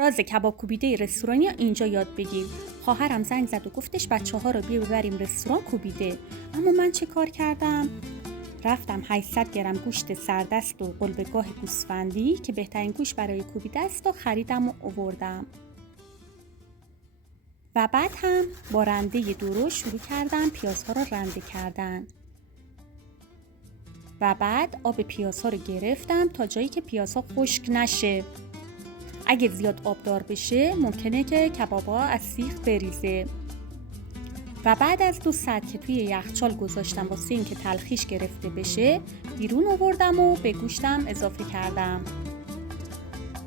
راز کباب کوبیده رستورانی اینجا یاد بگیر. خواهرم زنگ زد و گفتش بچه‌ها رو بیا ببریم رستوران کوبیده. اما من چه کار کردم؟ رفتم 800 گرم گوشت سردست و قلبه‌گاه گوسفندی که بهترین گوشت برای کوبیده است و خریدم و آوردم. و بعد هم با رنده درشت شروع کردم پیازها رو رنده کردن. و بعد آب پیازها رو گرفتم تا جایی که پیازها خشک نشه. اگه زیاد آبدار بشه ممکنه که کبابا از سیخ بریزه. و بعد از 2 ساعت که توی یخچال گذاشتم واسه اینکه تلخیش گرفته بشه، بیرون آوردم و به گوشتم اضافه کردم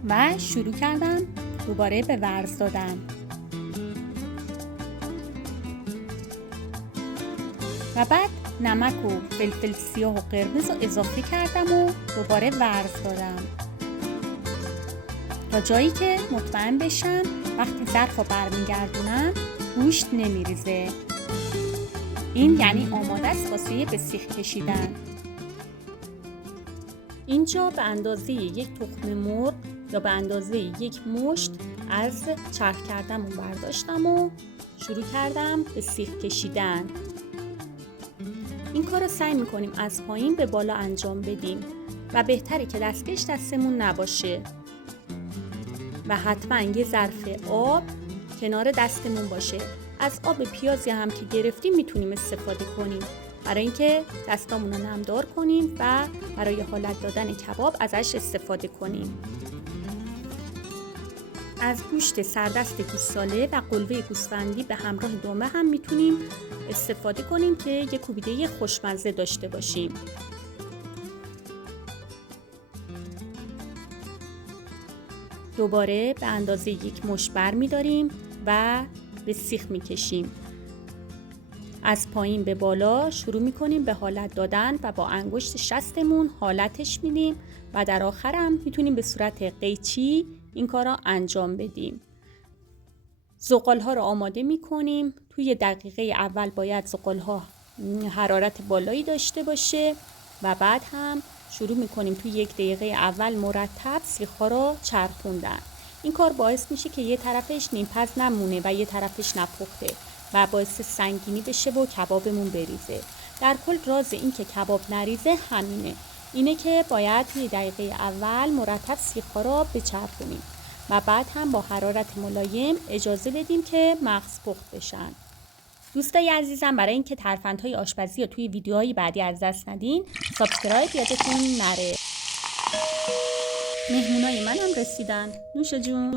و شروع کردم دوباره به ورز دادن. و بعد نمک و فلفل سیاه و قرمز رو اضافه کردم و دوباره ورز دادم تا جایی که مطمئن بشم وقتی ظرف رو برمیگردونم گوشت نمیریزه. این یعنی آماده است واسه به سیخ کشیدن. اینجا به اندازه 1 تخم مرغ یا به اندازه 1 مشت از چرخ کردم و برداشتم و شروع کردم به سیخ کشیدن. این کار رو سعی میکنیم از پایین به بالا انجام بدیم و بهتره که دستکش دستمون نباشه و حتما یه ظرف آب کنار دستمون باشه. از آب پیازی هم که گرفتیم میتونیم استفاده کنیم برای اینکه دستامون رو نمدار کنیم و برای حالت دادن کباب ازش استفاده کنیم. از گوشت سردست گوساله و قلوه گوسفندی به همراه دامه هم میتونیم استفاده کنیم که یه کوبیده خوشمزه داشته باشیم. دوباره به اندازه 1 مشت برمی‌داریم و به سیخ میکشیم. از پایین به بالا شروع میکنیم به حالت دادن و با انگشت شستمون حالتش میدیم و در آخرم میتونیم به صورت قیچی این کار را انجام بدیم. زغال‌ها رو آماده میکنیم. توی دقیقه اول باید زغال‌ها حرارت بالایی داشته باشه و بعد هم شروع میکنیم توی 1 دقیقه اول مرتب سیخ‌ها رو چرخوندن. این کار باعث میشه که یه طرفش نیمپز نمونه و یه طرفش نپخته و باعث سنگینی بشه و کبابمون بریزه. در کل راز این که کباب نریزه همینه. اینه که باید توی دقیقه اول مرتب سیخ‌ها رو بچرخونیم و بعد هم با حرارت ملایم اجازه بدیم که مغز پخت بشن. دوستای عزیزم، برای اینکه ترفندهای آشپزی رو توی ویدیوهای بعدی از دست ندین، سابسکرایب یادتون نره. مهمونای من هم رسیدن. نوش جون.